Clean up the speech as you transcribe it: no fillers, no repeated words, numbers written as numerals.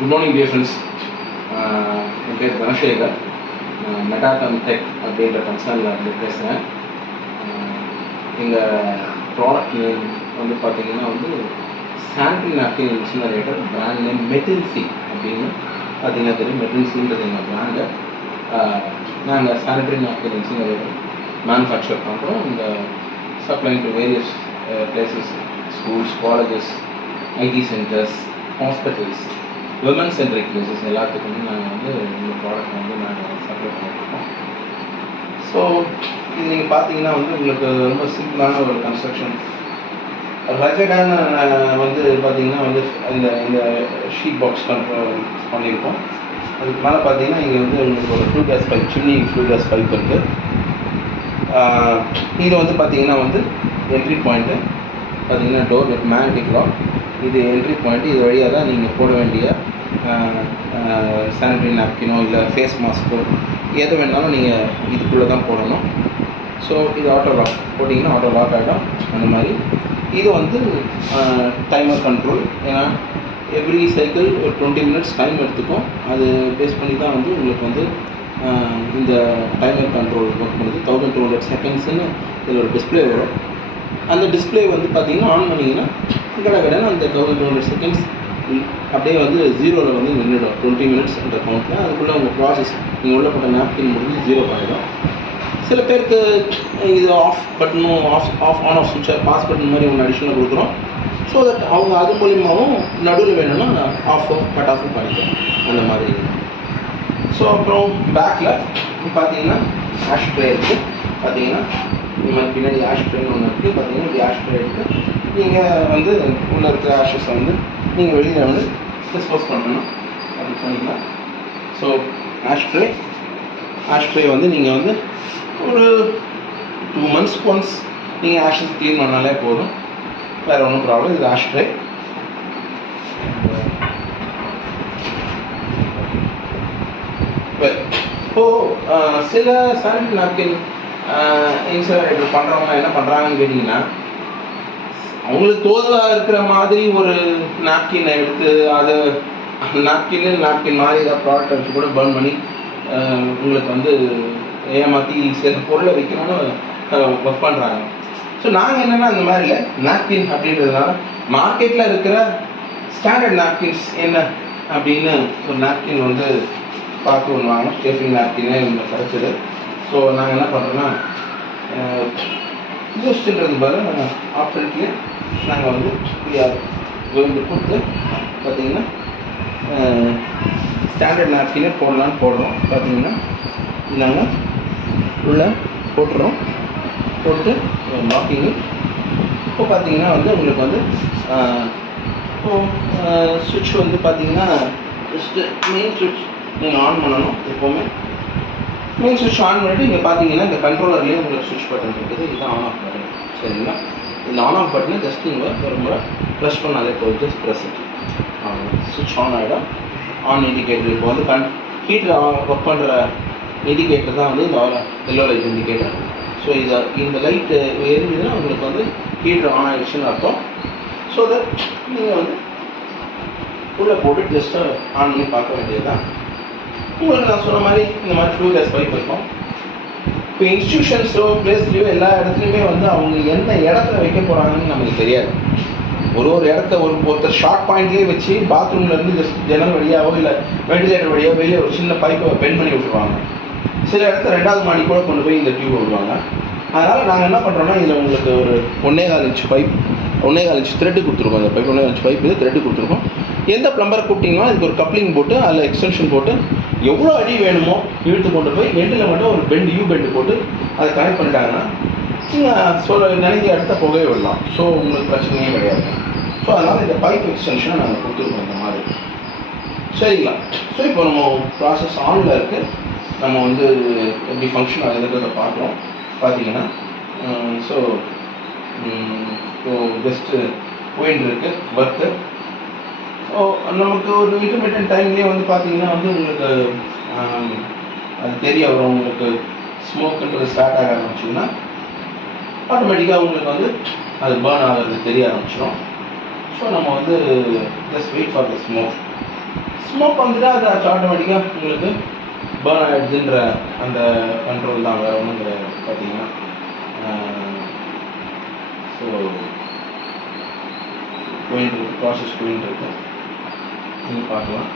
Good morning dear friends. என் பேர் Dhanasekar. மெட்டாகம் tech அப்படின்ற கன்சர்னில் வந்து பேசுகிறேன். எங்கள் ப்ராடக்ட் நேம் வந்து பார்த்திங்கன்னா வந்து sanitary napkin incinerator, brand name மெட்டில்சி அப்படின்னு பார்த்தீங்கன்னா தெரியும். மெட்டில்சின்றது எங்கள் பிராண்டு. நாங்கள் சானிட்டரி நாப்கின் இன்சினரேட்டர் மேனுஃபேக்சர் பண்ணுறோம். இந்த supplying to various places, schools, colleges, IT centres, hospitals, women centric places எல்லாத்துக்குமே நாங்கள் வந்து இந்த ப்ராடக்ட் வந்து நாங்கள் சப்ளை பண்ணிட்டுருக்கோம். ஸோ இது நீங்கள் பார்த்தீங்கன்னா வந்து உங்களுக்கு ரொம்ப சிம்பிளான ஒரு கன்ஸ்ட்ரக்ஷன். ரஜடான வந்து பார்த்தீங்கன்னா வந்து இந்த ஷீட் பாக்ஸ் பண்ணியிருக்கோம். அதுக்கு மேலே பார்த்தீங்கன்னா இங்கே வந்து உங்களுக்கு ஒரு flu case pipe, chimney flu case pipe இருக்குது. இது வந்து பார்த்தீங்கன்னா வந்து என்ட்ரி பாயிண்ட்டு பார்த்தீங்கன்னா டோர் வித் மேக்னெட்டிக் லாக். இது என்ட்ரி பாயிண்ட்டு. இது வழியாக தான் நீங்கள் போட வேண்டிய சானிட்டரி நாப்கினோ இல்லை ஃபேஸ் மாஸ்க்கோ எது வேணாலும் நீங்கள் இதுக்குள்ளே தான் போடணும். ஸோ இது ஆட்டோ லாக் போட்டிங்கன்னா ஆட்டோ லாக் ஆகிடும். அந்த மாதிரி இது வந்து டைமர் கண்ட்ரோல். ஏன்னா எவ்ரி சைக்கிள் ஒரு 20 மினிட்ஸ் டைம் எடுத்துக்கும். அது பேஸ் பண்ணி தான் வந்து உங்களுக்கு வந்து இந்த டைமர் கண்ட்ரோல் ஒர்க் பண்ணுது. 1200 செகண்ட்ஸ்ன்னு இதில் ஒரு டிஸ்பிளே வரும். அந்த டிஸ்பிளே வந்து பார்த்திங்கன்னா ஆன் பண்ணிங்கன்னா கடகடன்னு அந்த 1200 செகண்ட்ஸ் அப்படியே வந்து ஜீரோவில் வந்து நின்றுடும். 20 மினிட்ஸ்ன்ற கவுண்ட்டில் அதுக்குள்ளே உங்கள் ப்ராசஸ் நீங்கள் உள்ள போட்ட நாப்கின் முடிஞ்சு ஜீரோ ஆகிடும். சில பேருக்கு இது ஆஃப் பட்டனும் ஆன் ஆஃப் சுவிட்சை பாஸ் பட்டன் மாதிரி ஒன்று அடிஷனலாக கொடுக்குறோம். ஸோ தட் அவங்க அது மூலியமாகவும் நடுவில் வேணும்னா ஆஃப் கட் ஆஃப் பண்ணிக்கலாம் அந்த மாதிரி. ஸோ அப்புறம் பேக்கில் பார்த்தீங்கன்னா ஆஷ் ட்ரே இருக்குது. பார்த்தீங்கன்னா இந்த மாதிரி பின்னாடி ஆஷ் ட்ரேன்னு ஒன்று இருக்குது. பார்த்தீங்கன்னா இப்படி ஆஷ் ட்ரே இருக்குது. நீங்கள் வந்து உள்ளே இருக்கிற ஆஷஸை வந்து நீங்கள் வெளியில் வந்து டிஸ்போஸ் பண்ணணும் அப்படி பண்ணிக்கலாம். ஸோ ஆஷ் ட்ரே வந்து நீங்கள் வந்து ஒரு 2 months ஒன்ஸ் நீங்கள் ஆஷஸ் க்ளீன் பண்ணாலே போதும். வேறு ஒன்றும் ப்ராப்ளம். இது ஆஷ் ட்ரே. இப்போது சில சானிட்டரி நாப்கின் இன்சினரேட்டர் பண்ணுறவங்க என்ன பண்ணுறாங்கன்னு கேட்டிங்கன்னா, அவங்களுக்கு தோதுவாக இருக்கிற மாதிரி ஒரு நாப்கினை எடுத்து அதை நாப்கின் மாதிரி ஏதாவது ப்ராடக்ட் வச்சு கூட பர்ன் பண்ணி உங்களுக்கு வந்து ஏமாற்றி சில பொருளை வைக்கணும்னு ஒர்க் பண்ணுறாங்க. ஸோ நாங்கள் என்னென்னா அந்த மாதிரி இல்லை. நாப்கின் அப்படின்றதுனால மார்க்கெட்டில் இருக்கிற ஸ்டாண்டர்ட் நாப்கின்ஸ் என்ன அப்படின்னு ஒரு நாப்கின் வந்து பார்த்து ஒன்று வாங்கணும். ஸ்டேஃபிங் நாப்கினே உங்களுக்கு கிடச்சிது. ஸோ நாங்கள் என்ன பண்ணுறோன்னா யூஸ்டுன்றது பதில் ஆப்ஷன்லேயே நாங்கள் வந்து கோவிந்து கொடுத்து பார்த்தீங்கன்னா ஸ்டாண்டர்ட் நாப்கினே போடலான்னு போடுறோம். பார்த்தீங்கன்னா நாங்கள் உள்ளே போட்டுறோம். போட்டு லாக்கிங்கு இப்போ பார்த்தீங்கன்னா வந்து உங்களுக்கு வந்து சுவிட்ச் வந்து பார்த்தீங்கன்னா ஜஸ்ட்டு மெயின் சுவிட்ச் நீங்கள் ஆன் பண்ணணும். எப்போவுமே மெயின் சுவிட்ச் ஆன் பண்ணிவிட்டு இங்கே பார்த்தீங்கன்னா இந்த கண்ட்ரோலர்லேயே உங்களுக்கு சுவிட்ச் பட்டன் இருக்குது. இதுதான் ஆன் ஆஃப் பட்டன். சரிங்களா? இந்த ஆன் ஆஃப் பட்டனை ஜஸ்ட் நீங்கள் ஒரு முறை ப்ரெஸ் பண்ணாலே போதும். ஜஸ்ட் ப்ரெஸ் சுவிட்ச் ஆன் ஆகிடும். ஆன் இண்டிகேட்டர் இப்போ வந்து ஹீட்டர் ஒர்க் பண்ணுற இண்டிகேட்டர் தான் வந்து இந்த எல்லோ லைட் இண்டிகேட்டர். ஸோ இந்த லைட்டு எரிஞ்சுன்னா உங்களுக்கு வந்து ஹீட்டர் ஆன் ஆகிடுச்சுன்னு அர்த்தம். ஸோ தட் நீங்கள் வந்து உள்ளே போட்டு ஜஸ்ட்டு ஆன் பண்ணி பார்க்க வேண்டியது தான். உங்களுக்கு நான் சொன்ன மாதிரி இந்த மாதிரி ஃப்ளூ கேஸ் பைப் இருக்கும். இப்போ இன்ஸ்டியூஷன்ஸோ பிளேஸ்லையோ எல்லா இடத்துலையுமே வந்து அவங்க எந்த இடத்துல வைக்க போகிறாங்கன்னு நமக்கு தெரியாது. ஒரு இடத்த ஒருத்தர் ஷார்ட் பாயிண்ட்லேயே வச்சு பாத்ரூம்லேருந்து ஜஸ்ட் ஜன்னல் வழியாவோ இல்லை வெண்டிலேட்டர் வழியாவோ வெளியே ஒரு சின்ன பைப்பை பெண்ட் பண்ணி விட்டுருவாங்க. சில இடத்துல 2வது மாடி கூட கொண்டு போய் இந்த டியூப் விடுவாங்க. அதனால் நாங்கள் என்ன பண்ணுறோன்னா இதில் உங்களுக்கு ஒரு 1.25 இன்ச் பைப், 1.25 இன்ச் த்ரெட்டு கொடுத்துருக்கோம். அந்த பைப் 1.25 இன்ச் பைப் இது த்ரெட்டு கொடுத்துருக்கோம். எந்த ப்ளம்பரை கூப்பிட்டிங்கன்னா இதுக்கு ஒரு கப்ளிங் போட்டு அதில் எக்ஸ்டென்ஷன் போட்டு எவ்வளோ அடி வேணுமோ இழுத்து கொண்டு போய் எண்டில் மட்டும் ஒரு யூ பெண்டு போட்டு அதை கனெக்ட் பண்ணிட்டாங்கன்னா நீங்கள் நினைஞ்ச இடத்த போகவே விடலாம். ஸோ உங்களுக்கு பிரச்சனையே கிடையாது. ஸோ அதனால் இந்த பைப் எக்ஸ்டென்ஷனை நாங்கள் கொடுத்துருக்கோம் இந்த மாதிரி. சரிங்களா? ஸோ இப்போ நம்ம ப்ராசஸ் ஆனில் இருக்குது. நம்ம வந்து எப்படி ஃபங்க்ஷன் ஆகுதுன்றதை பார்க்குறோம். பார்த்தீங்கன்னா ஸோ இப்போ ஜஸ்ட்டு போயின்னு இருக்குது ஒர்க்கு. ஸோ நமக்கு ஒரு இன்டர்மீடியட் டைம்லேயே வந்து பார்த்தீங்கன்னா வந்து உங்களுக்கு அது தெரிய வரும். உங்களுக்கு ஸ்மோக்குன்றது ஸ்டார்ட் ஆக ஆரம்பிச்சிங்கன்னா ஆட்டோமேட்டிக்காக உங்களுக்கு வந்து அது பர்ன் ஆகிறது தெரிய ஆரம்பிச்சிடும். ஸோ நம்ம வந்து just wait for the smoke. Smoke வந்துட்டு அது ஆட்டோமேட்டிக்காக உங்களுக்கு பேர்ன் ஆகிடுதுன்ற அந்த கண்ட்ரோல் தான், வேறு ஒன்றும் கிடையாது பார்த்தீங்கன்னா. ஸோ போயின்ட்டுருக்கு, ப்ராசஸ் போயின்ட்டுருக்கு, நீங்கள் பார்க்கலாம்.